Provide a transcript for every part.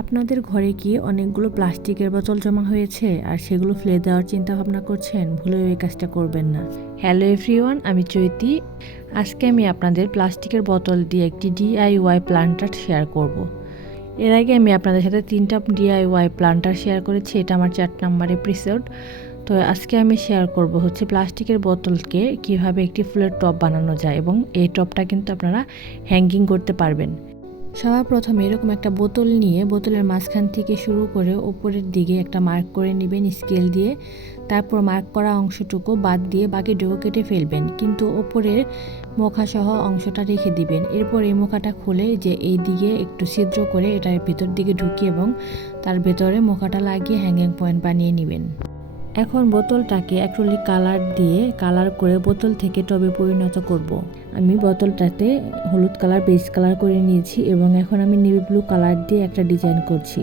আপনাদের ঘরে কি অনেকগুলো প্লাস্টিকের বোতল জমা হয়েছে আর সেগুলো ফেলে দেওয়ার চিন্তা ভাবনা করছেন? ভুলেও এই কাজটা করবেন না। হ্যালো এভরিওয়ান আমি চৈতি। আজকে আমি আপনাদের প্লাস্টিকের বোতল দিয়ে একটি ডিআইওয়াই প্লান্টার শেয়ার করব। এর আগে আমি আপনাদের সাথে তিনটা ডিআইওয়াই প্লান্টার শেয়ার করেছি, এটা আমার চার নম্বর এপিসোড তো আজকে আমি শেয়ার করব হচ্ছে প্লাস্টিকের বোতলকে কীভাবে একটি ফুলের টব বানানো যায় এবং এই টবটা কিন্তু আপনারা হ্যাঙ্গিং করতে পারবেন। সবার প্রথমে এরকম একটা বোতল নিয়ে, বোতলের মাঝখান থেকে শুরু করে ওপরের দিকে একটা মার্ক করে নেবেন স্কেল দিয়ে। তারপর মার্ক করা অংশটুকু বাদ দিয়ে বাকি বাকিটুকু কেটে ফেলবেন। কিন্তু ওপরের মুখাসহ অংশটা রেখে দিবেন। এরপর এই মুখাটা খুলে যে এই দিকে একটু ছিদ্র করে এটার ভেতর দিকে ঢুকিয়ে এবং তার ভেতরে মুখাটা লাগিয়ে হ্যাঙ্গিং পয়েন্ট বানিয়ে নেবেন। এখন বোতলটাকে অ্যাক্রিলিক কালার দিয়ে কালার করে বোতল থেকে টবে পরিণত করব। আমি বোতলটাতে হলুদ কালার বেস কালার করে নিয়েছি এবং এখন আমি নেভি ব্লু কালার দিয়ে একটা ডিজাইন করছি।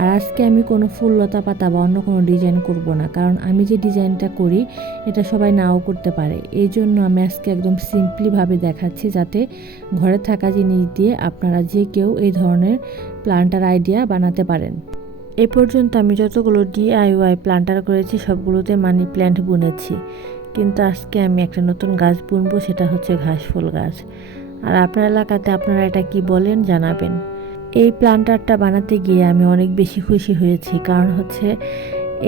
আর আজকে আমি কোনো ফুল, লতা পাতা বা অন্য কোনো ডিজাইন করব না, কারণ আমি যে ডিজাইনটা করি, এটা সবাই নাও করতে পারে। এই জন্য আমি আজকে একদম সিম্পলিভাবে দেখাচ্ছি যাতে ঘরে থাকা জিনিস দিয়ে আপনারা যে কেউ এই ধরনের প্লান্টার আইডিয়া বানাতে পারেন। এ পর্যন্ত আমি যতগুলো ডিআইওয়াই প্লান্টার করেছি, সবগুলোতে মানি প্ল্যান্ট বুনেছি। কিন্তু আজকে আমি একটা নতুন গাছ বুনবো, সেটা হচ্ছে ঘাস ফুল গাছ। আর আপনার এলাকাতে আপনারা এটা কি বলেন জানাবেন। এই প্ল্যান্টারটা বানাতে গিয়ে আমি অনেক বেশি খুশি হয়েছি, কারণ হচ্ছে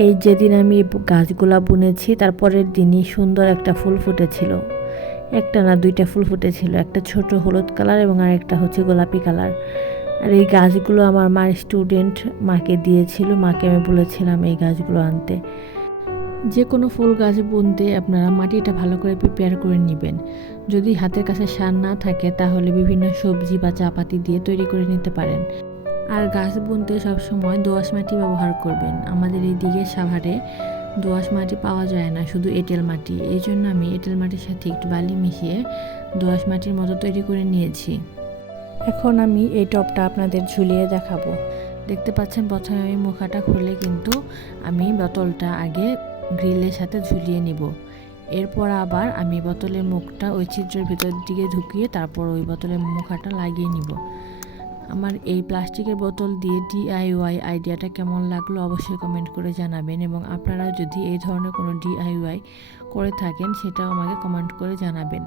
এই যেদিন আমি গাছগুলা বুনেছি, তারপরের দিনই সুন্দর একটা ফুল ফুটেছিল। একটা না দুইটা ফুল ফুটেছিল, একটা ছোট হলুদ কালার এবং আরেকটা হচ্ছে গোলাপি কালার। আর এই গাছগুলো আমার মার স্টুডেন্ট মাকে দিয়েছিল। মাকে আমি বলেছিলাম এই গাছগুলো আনতে। যে কোনো ফুল গাছ বুনতে আপনারা মাটিটা ভালো করে প্রিপেয়ার করে নেবেন। যদি হাতের কাছে সার না থাকে, তাহলে বিভিন্ন সবজি বা চাপাতি দিয়ে তৈরি করে নিতে পারেন। আর গাছ বুনতে সবসময় দোআঁশ মাটি ব্যবহার করবেন। আমাদের এই দিকে সাভারে দোআঁশ মাটি পাওয়া যায় না, শুধু এঁটেল মাটি। এই জন্য আমি এঁটেল মাটির সাথে একটু বালি মিশিয়ে দোআঁশ মাটির মতো তৈরি করে নিয়েছি। এখন আমি এই টপটা আপনাদের ঝুলিয়ে দেখাবো। দেখতে পাচ্ছেন, প্রথমে আমি মুখাটা খুলে কিন্তু আমি বোতলটা আগে গ্রিলের সাথে ঝুলিয়ে নিব। এরপর আবার আমি বোতলের মুখটা ওই ছিদ্রের ভিতর দিকে ঢুকিয়ে তারপর ওই বোতলের মুখাটা লাগিয়ে নিব। আমার এই প্লাস্টিকের বোতল দিয়ে ডিআইওয়াই আইডিয়াটা কেমন লাগল অবশ্যই কমেন্ট করে জানাবেন এবং আপনারা যদি এই ধরনের কোনো ডিআইওয়াই করে থাকেন সেটাও আমাকে কমেন্ট করে জানাবেন।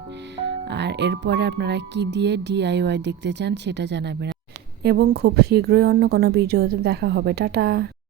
আর এরপরে আপনারা কি দিয়ে ডিআইওয়াই দেখতে চান সেটা জানাবেন। এবং খুব শীঘ্রই অন্য কোনো ভিডিওতে দেখা হবে। টাটা।